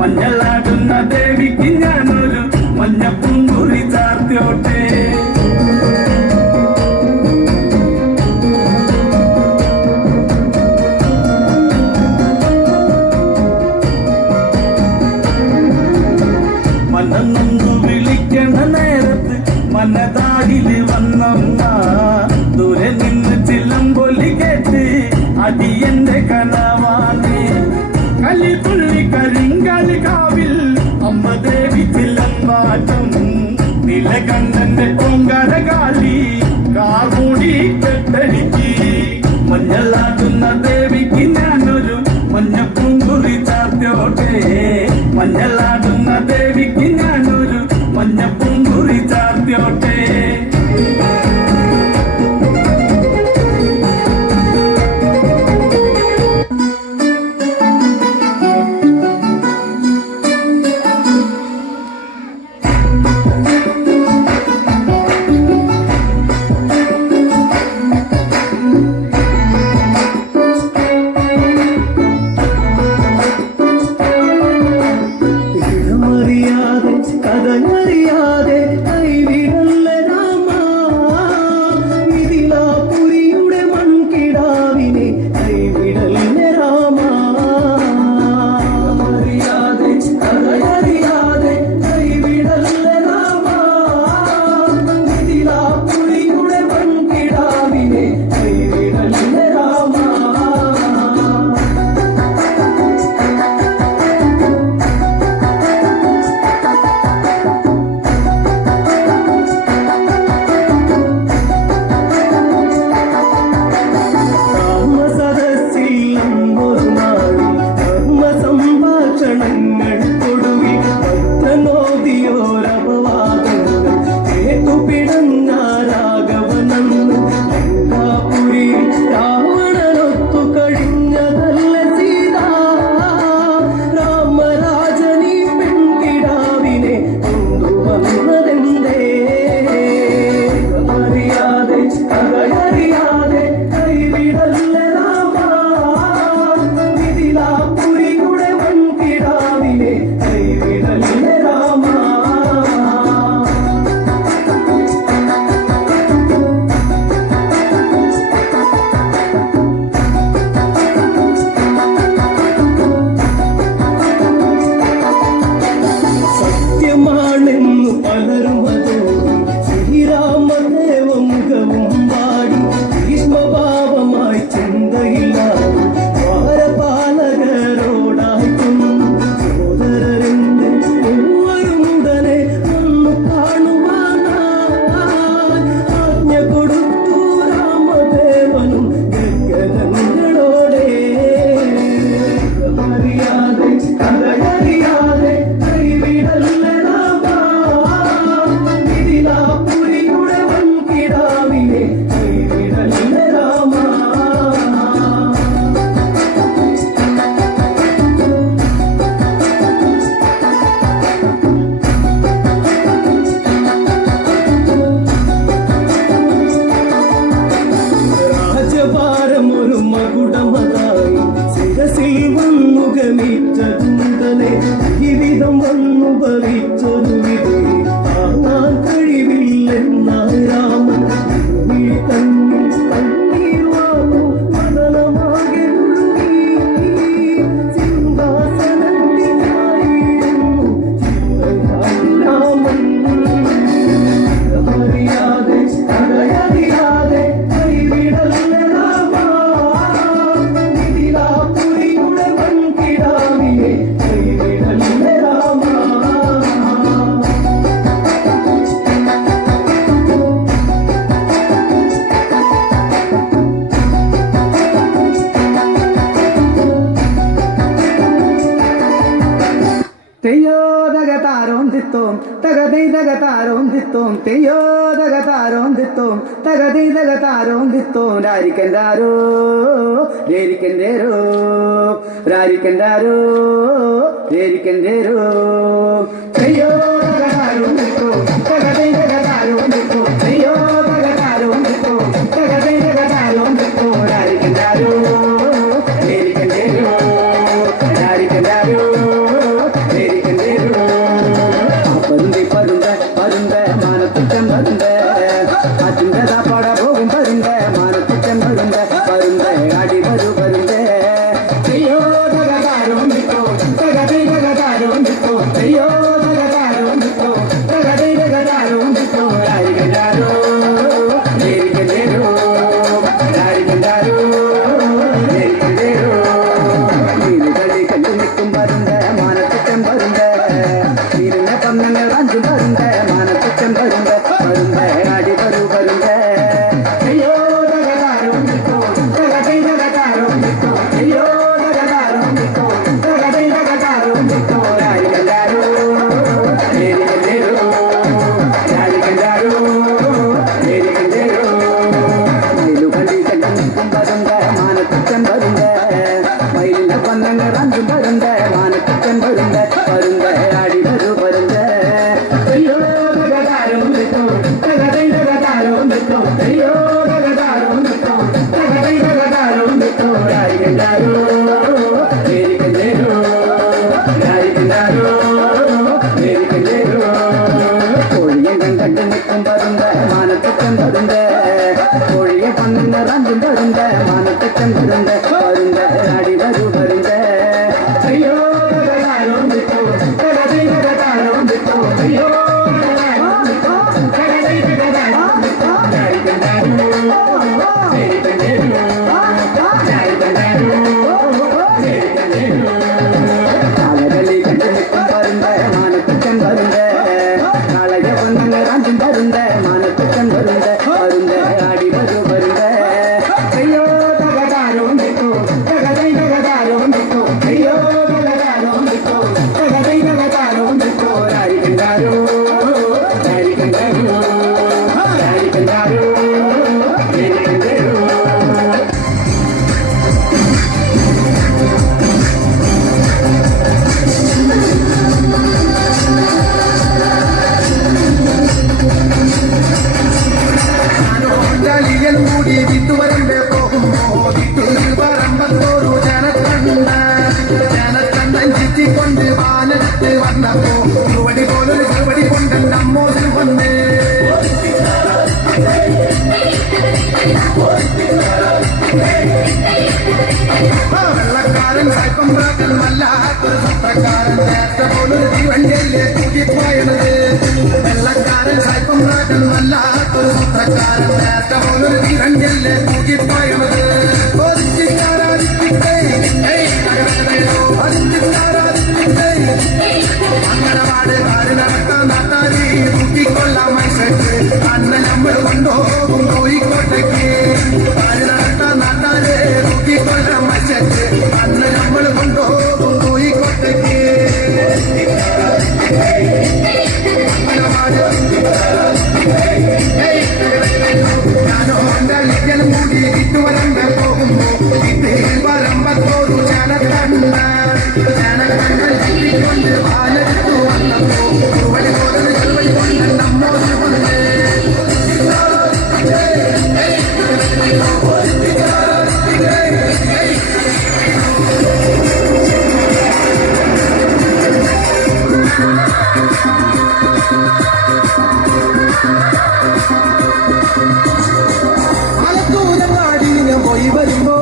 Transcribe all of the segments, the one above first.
മഞ്ഞളാടുന്ന ദേവിക്ക് ഞാനൊരു മഞ്ഞപ്പൂങ്കുറി ചാർത്തിയോട്ടെ. മനന്നൊന്നു വിളിക്കണ നേരത്ത് മനതാടില് വന്നമ്മ ദൂരെ നിന്ന് ചിലമ്പൊലി കേട്ട് അടിയന്റെ കനവാണ്. കലിതുള്ളി കരിങ്കാലി കാവിൽ അമ്മ ദേവി ചിലമ്പാറ്റം നിലകണ്ഠന്റെ ഓങ്കാരകാളി കാർമൂടി കെട്ടടിക്ക്. മഞ്ഞളാടുന്ന ദേവിക്ക് ഞാനൊരു മഞ്ഞപ്പൂങ്കുറി ചാർത്തിയോട്ടെ. മഞ്ഞളാടുന്ന ദേവിക്ക് ഞാനൊരു മഞ്ഞപ്പൂങ്കുറി ചാർത്തിയോട്ടെ. രാരിക്കൻഡാരോ രേരിക്കൻഡേരോ രാരിക്കൻഡാരോ രേരിക്കൻഡേരോ അയ്യോ തകതാരോ നിൽക്കോ തകതൈ തകതാരോ നിൽക്കോ അയ്യോ തകതാരോ നിൽക്കോ തകതൈ തകതാരോ നിൽക്കോ രാരിക്കൻഡാരോ രേരിക്കൻഡേരോ രാരിക്കൻഡാരോ കെട്ടി നിൽക്കും പരുന്ത് മാനത്തച്ഛൻ പരുന്ത് കോഴിയെ പന്നിന് റഞ്ചും പരുന്ത് മാനത്തച്ഛൻ പരുന്ത് പരുന്ത് ആടി വരൂ പരുന്ത് അയ്യോ കടലാരോ നിൽക്കൂ കടലൈ കടലാരോ നിൽക്കൂ അയ്യോ വെള്ളക്കാരൻ സായിപ്പമ്പ്രാക്കൻ വല്ലാത്തൊരു സത്രക്കാരൻ നേരത്തെ പോലൊരു തീവണ്ടിയല്ലേ തൂക്കിപ്പോയണത് വെള്ളക്കാരൻ സായിപ്പമ്പ്രാക്കൻ വല്ലാത്തൊരു സത്രക്കാരൻ നേരത്തെ പോലൊരു തീവണ്ടിയല്ലേ തൂക്കിപ്പോയണത് അങ്ങനവാട് കാട് നടത്താൻ നാട്ടാലി തൂക്കിക്കൊള്ളാം മനുഷ്യർക്ക് അന്ന നമ്മൾ കൊണ്ടുപോകും കോഴിക്കോട്ടേക്ക് കാട് നടത്താൻ നാട്ടാലേ തൂക്കിക്കൊള്ളാം മനുഷ്യർക്ക് അന്ന് നമ്മൾ കൊണ്ടുപോകും കോഴിക്കോട്ടേക്ക് ഞാനോ ലിക്കലും കൂടി ഇട്ടുവരണ്ട പോകുമ്പോ ഇത് വരമ്പത്തോരു ജനകണ്ട കൊണ്ട് പാലെടുത്തു വന്നപ്പോ ചുവടി പോലെ ചുവടി കൊണ്ട് നമ്മോട് കൊണ്ട് മലത്തൂരങ്ങാടിന് പോയി വരുമ്പോ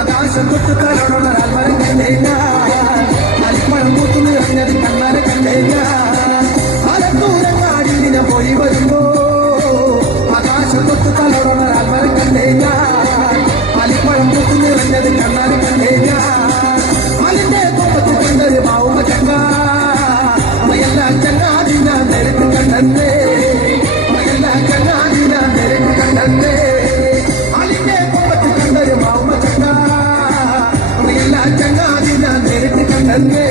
ആകാശം തൊട്ട് തലണൊരാൽ മരങ്ങല്ലേ മലിമണം കൂത്തു നിറഞ്ഞത് കണ്ണാരെ കണ്ടേ മലത്തൂരങ്ങാടിന് പോയി വരുമ്പോ ആകാശം തൊട്ട് തലണൊരാൽ മരം കണ്ടേ മലിമണം കൂത്തു നിറഞ്ഞത് കണ്ണാരെ കണ്ടേ മലിന്റെ കൊമ്പത്ത് കണ്ടൊരു മാവുമ്മ ചങ്ങ മയല്ല ചങ്ങാതി ഞാൻ നേരിട്ട് കണ്ടേ മയല്ല ചങ്ങാതി ഞാൻ നേരിട്ട് കണ്ടേ മലിന്റെ കൊമ്പത്ത് കണ്ടൊരു മാവുമ്മ ചങ്ങ മയല്ല ചങ്ങാതി ഞാൻ നേരിട്ട് കണ്ടേ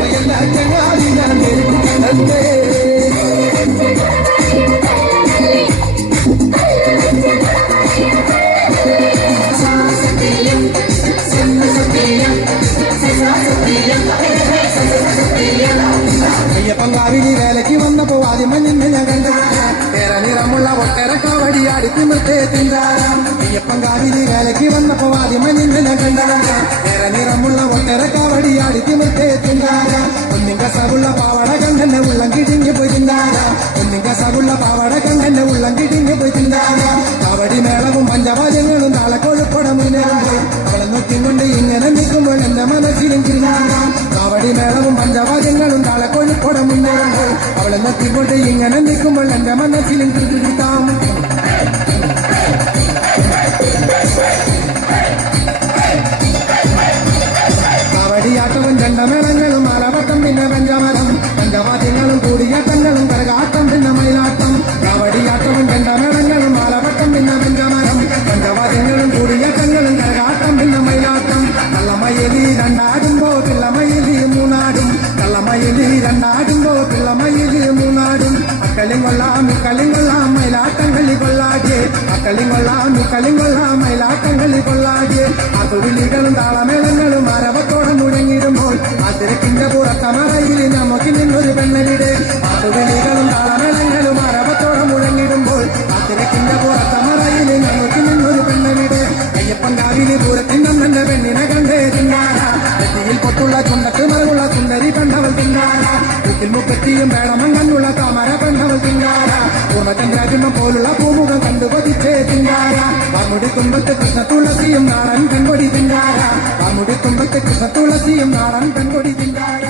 മയല്ല ചങ്ങാതി ഞാൻ നേരിട്ട് കണ്ടേ അയ്യപ്പങ്കാവിലി വേലയ്ക്ക് വന്നപ്പോ ആദ്യം നിന്ന് ഞാൻ കണ്ടതാണ് ഏറെ നിറമുള്ള ഒട്ടേറെ കാവടിയാടി തിമിർത്തേ തിന്താരാം അയ്യപ്പങ്കാവിലി വേലയ്ക്ക് വന്നപ്പോ ആദ്യം നിന്ന് ഞാൻ കണ്ടതാണ് ഏറെ നിറമുള്ള ഒട്ടേറെ കാവടിയാടി തിമിർത്തേ തിന്താരാം ഒന്നിങ്ക സവുള്ള പാവട കണ്ണെന്നെ ഉള്ളം കിടിഞ്ഞു പോയി തിന്താരാം ഒന്നിങ്ക സവുള്ള പാവട കണ്ണെന്നെ ഉള്ളം കിടിഞ്ഞു പോയി തിന്താരാം കാവടി മേളവും പഞ്ചവാദ്യങ്ങളും നാളെ കൊഴുപ്പട മുന്നേറുമ്പോൾ അവളെ നോക്കിക്കൊണ്ട് ഇങ്ങനെ നിൽക്കുമ്പോൾ എന്റെ മനസ്സിലും കിരിഞ്ഞാറാം കാവടി മേളവും പഞ്ചവാദ്യങ്ങളും നാളെ കൊഴുപ്പട മുന്നേറുമ്പോൾ അവളെ നോക്കിക്കൊണ്ട് ഇങ്ങനെ നിൽക്കുമ്പോൾ എന്റെ മനസ്സിലും കിരിത്താം കാവടിയാട്ടവും ചെണ്ടമേളങ്ങളും മലവട്ടം പിന്നെ പഞ്ചമരം പഞ്ചവാദ്യങ്ങളും കൂടിയാട്ടങ്ങളും കരകാട്ടം പിന്നെ മയിലാട്ടം കാവടിയാട്ടവും ചെണ്ടമേളങ്ങളും മലവട്ടം പിന്നെ പഞ്ചമരം പഞ്ചവാദ്യങ്ങളും കൂടിയാട്ടങ്ങളും കരകാട്ടം പിന്നെ മയിലാട്ടം കള്ളമയിലി രണ്ടാടുമ്പോ പിള്ളമയിലി മൂന്നാടും കള്ളമയിലി രണ്ടാടുമ്പോ പിള്ളമയിലി മൂന്നാടും അക്കളിയും കൊള്ളാം ഇക്കളിയും കൊള്ളാം മയിലാട്ടം കളി കൊള്ളാടിയേ അക്കളിയും കൊള്ളാം ഇക്കളിയും കൊള്ളാം മയിലാട്ടം കളി കൊള്ളാടിയേ അതുവിളികളും താളമേളങ്ങളും മരവത്തോടെ മുഴങ്ങിടുമ്പോൾ അതിരക്കിന്റെ പുറത്തമറയിൽ നമുക്ക് നിന്നൊരു പെണ്ണവിടെ അതുവിളികളും താളമേളങ്ങളും മരവത്തോടെ മുഴങ്ങിടുമ്പോൾ അതിരക്കിന്റെ പുറത്തമറയിൽ നമുക്ക് നിന്നൊരു പെണ്ണവിടെ അയ്യപ്പങ്കാവിലി പൂരത്തിൻ്റെ അന്നെ പെണ്ണിനെ കണ്ടേ തിന്നാറ നെറ്റിയിൽ പൊട്ടുള്ള ചുണ്ടത്ത് മറുള്ള സുന്ദരി കണ്ടവൾ തിന്നാറ മുക്കിൽ മുപ്പത്തിയും വേളമം കണ്ണുള്ള താമര പെണ്ണ രാമചന്ദ്രാചുണ്ണം പോലുള്ള പൂമുഖം കണ്ടു പതിച്ചേ തിങ്കാര മാമുടി തുമ്പത്ത് കൃഷ്ണ തുളസിയും നാടൻ പെൺകൊടി തിങ്കാര മാമുടി തുമ്പത്ത് കൃഷ്ണ തുളസിയും നാടൻ പെൺകൊടി തിങ്കാര